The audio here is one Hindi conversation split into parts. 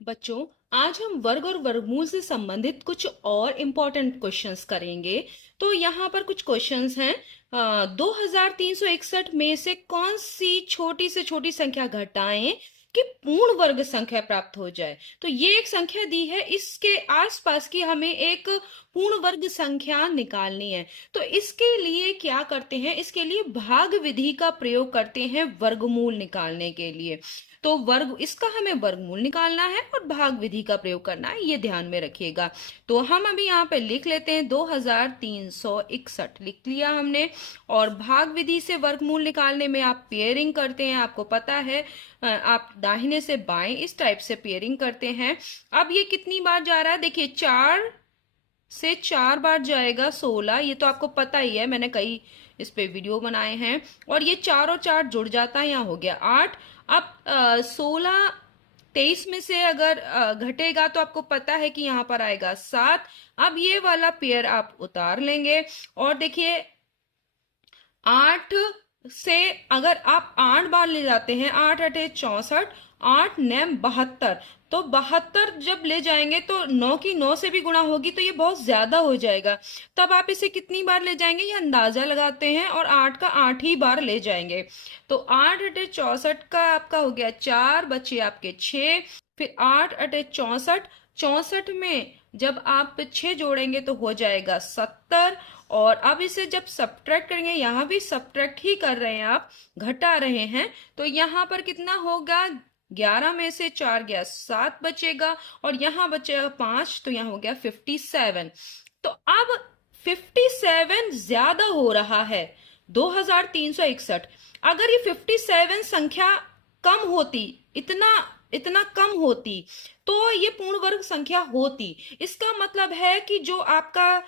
बच्चों, आज हम वर्ग और वर्गमूल से संबंधित कुछ और इम्पोर्टेंट क्वेश्चंस करेंगे। तो यहाँ पर कुछ क्वेश्चंस हैं। 2361 में से कौन सी छोटी से छोटी संख्या घटाएं कि पूर्ण वर्ग संख्या प्राप्त हो जाए। तो ये एक संख्या दी है, इसके आसपास की हमें एक पूर्ण वर्ग संख्या निकालनी है। तो इसके लिए क्या करते हैं, इसके लिए भाग विधि का प्रयोग करते हैं वर्गमूल निकालने के लिए। तो वर्ग इसका हमें वर्गमूल निकालना है और भाग विधि का प्रयोग करना है, ये ध्यान में रखिएगा। तो हम अभी यहाँ पे लिख लेते हैं 2361 लिख लिया हमने। और भाग विधि से वर्गमूल निकालने में आप पेयरिंग करते हैं, आपको पता है। आप दाहिने से बाएं इस टाइप से पेयरिंग करते हैं। अब ये कितनी बार जा रहा है, देखिए 4 से 4 बार जाएगा 16, ये तो आपको पता ही है, मैंने कई इस पे वीडियो बनाए हैं। और ये 4 और 4 जुड़ जाता है, यहाँ हो गया 8। अब 16 23 में से अगर घटेगा तो आपको पता है कि यहाँ पर आएगा 7। अब ये वाला पेयर आप उतार लेंगे और देखिए 8 से अगर आप 8 बार ले जाते हैं, 8 अठे 64, 8 नैम 72, तो 72 जब ले जाएंगे तो 9 की 9 से भी गुणा होगी, तो ये बहुत ज्यादा हो जाएगा। तब आप इसे कितनी बार ले जाएंगे, ये अंदाजा लगाते हैं और 8 का 8 ही बार ले जाएंगे। तो 8 अठे 64 का आपका हो गया 4, बचे आपके 6। फिर 8 अठे 64, 64 में जब आप 6 जोड़ेंगे तो हो जाएगा 70। और अब इसे जब सब्ट्रैक्ट करेंगे, यहां भी सब्ट्रैक्ट ही कर रहे हैं आप, घटा रहे हैं, तो यहां पर कितना होगा, 11 में से 4 गया 7 बचेगा और यहां बचेगा 5, तो यहां हो गया 57। तो अब 57 ज्यादा हो रहा है 2361। अगर ये 57 संख्या कम होती, इतना इतना कम होती, तो ये पूर्ण वर्ग संख्या होती। इसका मतलब है कि जो आपका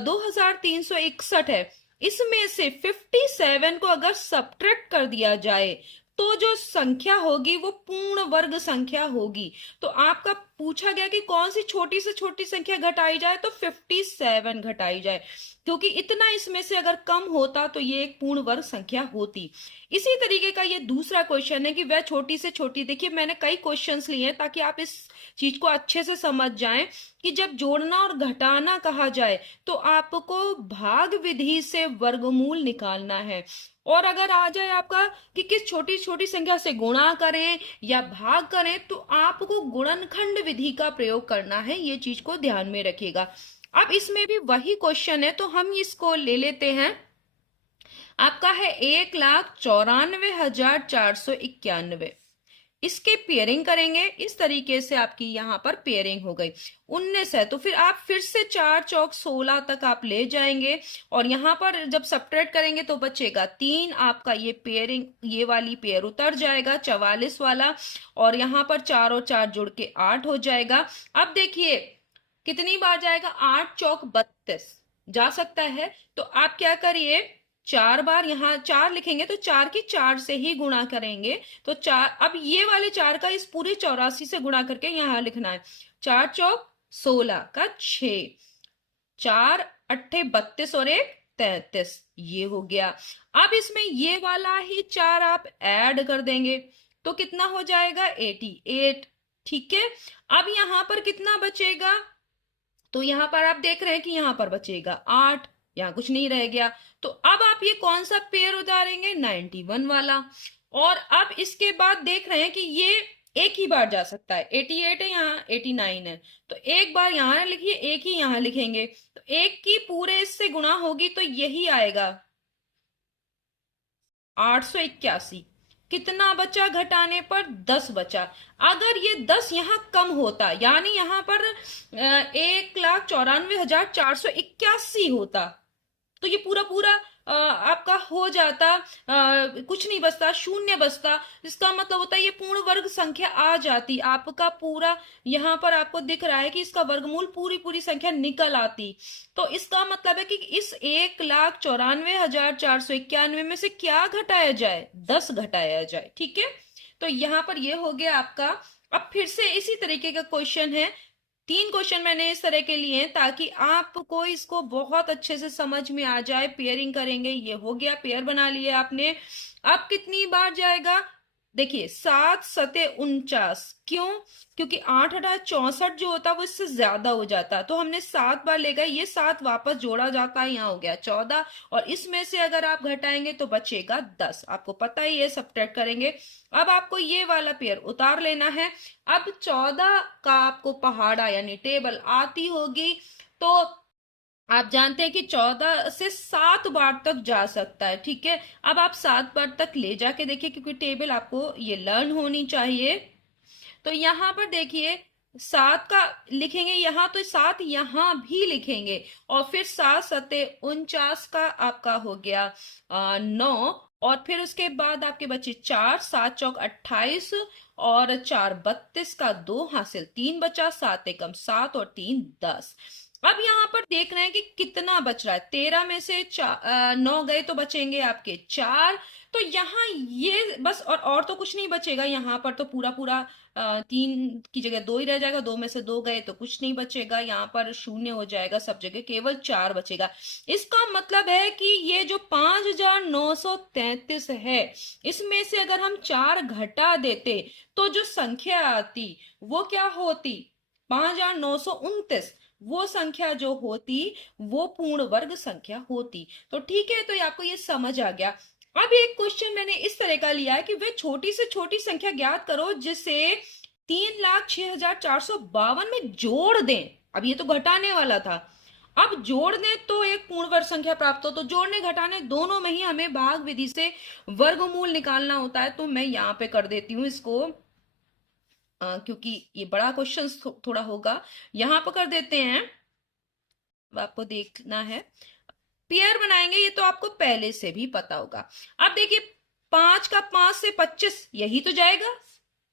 2361 है, इसमें से 57 को अगर सब्ट्रैक्ट कर दिया जाए तो जो संख्या होगी वो पूर्ण वर्ग संख्या होगी। तो आपका पूछा गया कि कौन सी छोटी से छोटी संख्या घटाई जाए, तो 57 घटाई जाए, क्योंकि इतना इसमें से अगर कम होता तो ये एक पूर्ण वर्ग संख्या होती। इसी तरीके का ये दूसरा क्वेश्चन है कि वह छोटी से छोटी, देखिए मैंने कई क्वेश्चंस लिए हैं ताकि आप इस चीज को अच्छे से समझ जाएं कि जब जोड़ना और घटाना कहा जाए तो आपको भाग विधि से वर्गमूल निकालना है। और अगर आ जाए आपका कि किस छोटी छोटी संख्या से गुणा करें या भाग करें, तो आपको गुणनखंड विधि का प्रयोग करना है, ये चीज को ध्यान में रखिएगा। अब इसमें भी वही क्वेश्चन है, तो हम इसको ले लेते हैं। आपका है 1,94,491, इसके पेयरिंग करेंगे। इस तरीके से आपकी यहां पर पेयरिंग हो गई। 19 है तो फिर आप फिर से 4 चौक 16 तक आप ले जाएंगे और यहां पर जब सब्ट्रैक्ट करेंगे तो बचेगा 3। आपका ये पेयरिंग, ये वाली पेयर उतर जाएगा 44 वाला, और यहां पर 4 और 4 जुड़ के 8 हो जाएगा। अब देखिए कितनी बार जाएगा, 8 चौक 32 जा सकता है। तो आप क्या करिए, 4 बार यहाँ 4 लिखेंगे तो 4 की 4 से ही गुणा करेंगे। तो 4, अब ये वाले 4 का इस पूरे 84 से गुणा करके यहाँ लिखना है। 4 चौक 16 का 6, 4 अट्ठे 32 और 1 33, ये हो गया। अब इसमें ये वाला ही 4 आप ऐड कर देंगे तो कितना हो जाएगा, 88। ठीक है, अब यहां पर कितना बचेगा, तो यहां पर आप देख रहे हैं कि यहां पर बचेगा 8, यहां कुछ नहीं रह गया। तो अब आप ये कौन सा पेयर उतारेंगे, 91 वाला। और अब इसके बाद देख रहे हैं कि ये एक ही बार जा सकता है, 88 है, यहाँ 89 है, तो एक बार यहां लिखिए, एक ही यहां लिखेंगे, तो एक की पूरे इससे गुणा होगी तो यही आएगा 881। कितना बचा घटाने पर, 10 बचा। अगर ये 10 यहाँ कम होता, यानी यहाँ पर 1,94,481 होता, तो ये पूरा पूरा आपका हो जाता, कुछ नहीं बचता, शून्य बचता। इसका मतलब होता है ये पूर्ण वर्ग संख्या आ जाती आपका पूरा। यहाँ पर आपको दिख रहा है कि इसका वर्गमूल पूरी पूरी संख्या निकल आती। तो इसका मतलब है कि इस 1,94,491 में से क्या घटाया जाए, 10 घटाया जाए। ठीक है, तो यहाँ पर ये हो गया आपका। अब फिर से इसी तरीके का क्वेश्चन है, 3 क्वेश्चन मैंने इस तरह के लिए हैं ताकि आपको इसको बहुत अच्छे से समझ में आ जाए। पेयरिंग करेंगे, ये हो गया, पेयर बना लिया आपने। अब कितनी बार जाएगा, देखिए 7 सते 49, क्यों? क्योंकि 8 8 64 जो होता है वो इससे ज्यादा हो जाता है, तो हमने 7 बार ले गए, ये 7 वापस जोड़ा जाता है, यहाँ हो गया 14, और इसमें से अगर आप घटाएंगे तो बचेगा 10। आपको पता ही है, सब्ट्रैक्ट करेंगे। अब आपको ये वाला पेयर उतार लेना है। अब 14 का आपको पहाड़ा यानी टेबल आती होगी, तो आप जानते हैं कि 14 से 7 बार तक जा सकता है, ठीक है। अब आप 7 बार तक ले जाके देखिए, क्योंकि टेबल आपको ये लर्न होनी चाहिए। तो यहाँ पर देखिए 7 का लिखेंगे यहाँ, तो 7 यहाँ भी लिखेंगे, और फिर 7 सते 49 का आपका हो गया 9, और फिर उसके बाद आपके बचे 4, 7 चौक 28, और 4 32 का 2 हासिल 3 बचा, 7 एकम 7 और 3 10। अब यहाँ पर देख रहे हैं कि कितना बच रहा है, 13 में से 9 गए तो बचेंगे आपके 4। तो यहाँ ये बस, और तो कुछ नहीं बचेगा यहाँ पर, तो पूरा पूरा 3 की जगह 2 ही रह जाएगा, 2 में से 2 गए तो कुछ नहीं बचेगा, यहाँ पर शून्य हो जाएगा सब जगह, केवल 4 बचेगा। इसका मतलब है कि ये जो 5933 है, इसमें से अगर हम 4 घटा देते तो जो संख्या आती वो क्या होती? 5929। वो संख्या जो होती वो पूर्ण वर्ग संख्या होती। तो ठीक है, तो आपको ये समझ आ गया। अब एक क्वेश्चन मैंने इस तरह का लिया है कि वे छोटी से छोटी संख्या ज्ञात करो जिसे 3,06,452 में जोड़ दें। अब ये तो घटाने वाला था, अब जोड़ दें तो एक पूर्ण वर्ग संख्या प्राप्त हो। तो जोड़ने घटाने दोनों में ही हमें भाग विधि से वर्गमूल निकालना होता है। तो मैं यहाँ पे कर देती हूँ इसको, क्योंकि ये बड़ा क्वेश्चन थोड़ा होगा, यहां पर कर देते हैं। आपको देखना है, पेयर बनाएंगे, ये तो आपको पहले से भी पता होगा। अब देखिए 5 का 5 से 25, यही तो जाएगा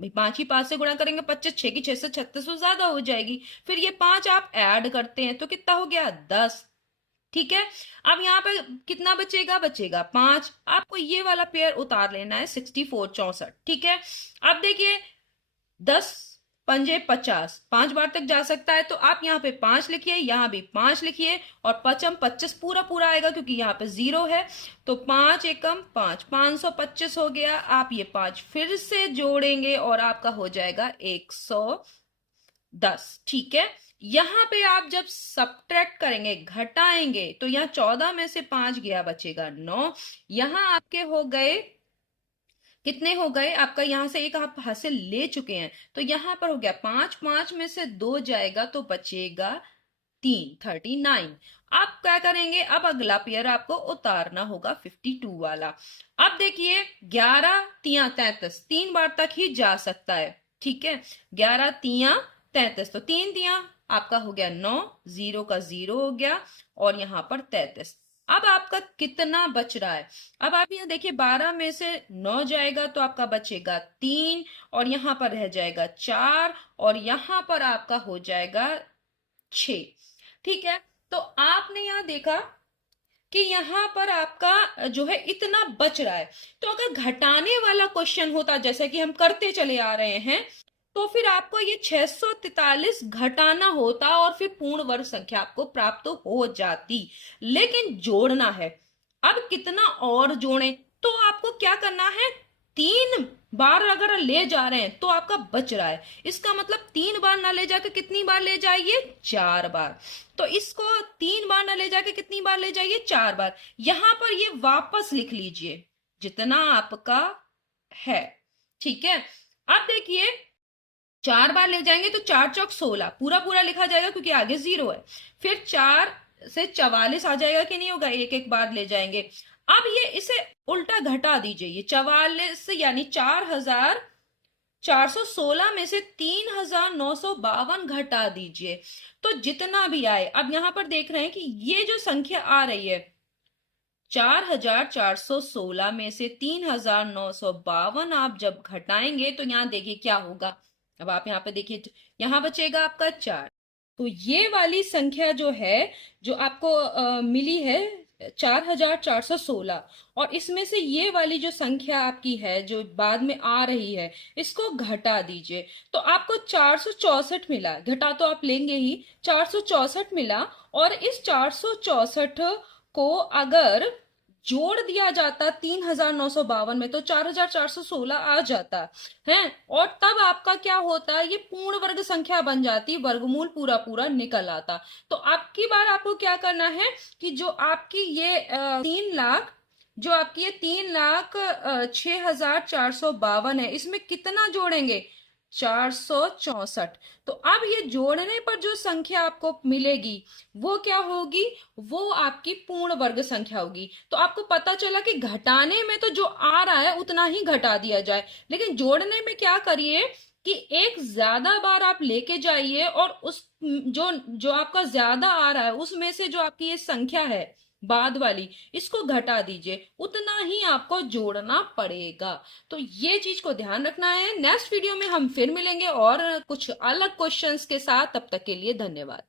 भाई, 5 ही 5 से गुणा करेंगे 25, 6 की 6 से 36 तो ज्यादा हो जाएगी। फिर ये 5 आप ऐड करते हैं तो कितना हो गया? 10। ठीक है, अब यहाँ पे कितना बचेगा? बचेगा 5। आपको ये वाला पेयर उतार लेना है 64 64। ठीक है, अब देखिए 10 पंजे 50, 5 बार तक जा सकता है, तो आप यहाँ पे 5 लिखिए, यहाँ भी 5 लिखिए, और 5 पूरा पूरा आएगा क्योंकि यहाँ पे 0 है। तो 5 एकम 5, 525 हो गया। आप ये 5 फिर से जोड़ेंगे और आपका हो जाएगा 110। ठीक है, यहाँ पे आप जब सब्ट्रैक्ट करेंगे, घटाएंगे, तो यहाँ 14 में से 5 गया, बचेगा 9। यहाँ आपके हो गए, कितने हो गए? आपका यहां से एक आप हासिल ले चुके हैं, तो यहां पर हो गया 5, 5 में से 2 जाएगा तो बचेगा 3, 39। आप क्या करेंगे? अब अगला पेयर आपको उतारना होगा 52 वाला। अब देखिए 11 तिया 33, 3 बार तक ही जा सकता है। ठीक है, 11 तिया 33, तो 3 तिया आपका हो गया 9, 0 का 0 हो गया, और यहां पर 33। अब आपका कितना बच रहा है? अब आप यहाँ देखिए 12 में से 9 जाएगा तो आपका बचेगा 3, और यहां पर रह जाएगा 4, और यहां पर आपका हो जाएगा 6। ठीक है, तो आपने यहाँ देखा कि यहाँ पर आपका जो है इतना बच रहा है। तो अगर घटाने वाला क्वेश्चन होता, जैसे कि हम करते चले आ रहे हैं, तो फिर आपको ये 643 घटाना होता और फिर पूर्ण वर्ग संख्या आपको प्राप्त हो जाती। लेकिन जोड़ना है, अब कितना और जोड़े? तो आपको क्या करना है? 3 बार अगर ले जा रहे हैं तो आपका बच रहा है, इसका मतलब 3 बार ना ले जाके कितनी बार ले जाइए? 4 बार। तो इसको 3 बार ना ले जाके कितनी बार ले जाइए? 4 बार। यहां पर ये वापस लिख लीजिए जितना आपका है। ठीक है, अब देखिए 4 बार ले जाएंगे तो 4 चौक 16, पूरा पूरा लिखा जाएगा क्योंकि आगे 0 है। फिर 4 से 44 आ जाएगा कि नहीं होगा? एक एक बार ले जाएंगे। अब ये इसे उल्टा घटा दीजिए, ये 44 यानी 4416 में से 3952 घटा दीजिए, तो जितना भी आए। अब यहां पर देख रहे हैं कि ये जो संख्या आ रही है 4416 में से 3952 आप जब घटाएंगे तो यहां देखिए क्या होगा। अब आप यहाँ पे देखिए, यहां बचेगा आपका 4। तो ये वाली संख्या जो है, जो आपको मिली है 4416, और इसमें से ये वाली जो संख्या आपकी है जो बाद में आ रही है, इसको घटा दीजिए तो आपको 464 मिला। घटा तो आप लेंगे ही, 464 मिला। और इस 464 को अगर जोड़ दिया जाता 3952 में तो 4416 आ जाता है, और तब आपका क्या होता, ये पूर्ण वर्ग संख्या बन जाती, वर्गमूल पूरा पूरा निकल आता। तो आपकी बार आपको क्या करना है कि जो आपकी ये 3 लाख, जो आपकी ये 3,06,452 है, इसमें कितना जोड़ेंगे, 464। तो अब ये जोड़ने पर जो संख्या आपको मिलेगी वो क्या होगी, वो आपकी पूर्ण वर्ग संख्या होगी। तो आपको पता चला कि घटाने में तो जो आ रहा है उतना ही घटा दिया जाए, लेकिन जोड़ने में क्या करिए कि एक ज्यादा बार आप लेके जाइए और उस जो जो आपका ज्यादा आ रहा है उसमें से जो आपकी ये संख्या है बाद वाली, इसको घटा दीजिए, उतना ही आपको जोड़ना पड़ेगा। तो ये चीज को ध्यान रखना है। नेक्स्ट वीडियो में हम फिर मिलेंगे और कुछ अलग क्वेश्चंस के साथ। तब तक के लिए धन्यवाद।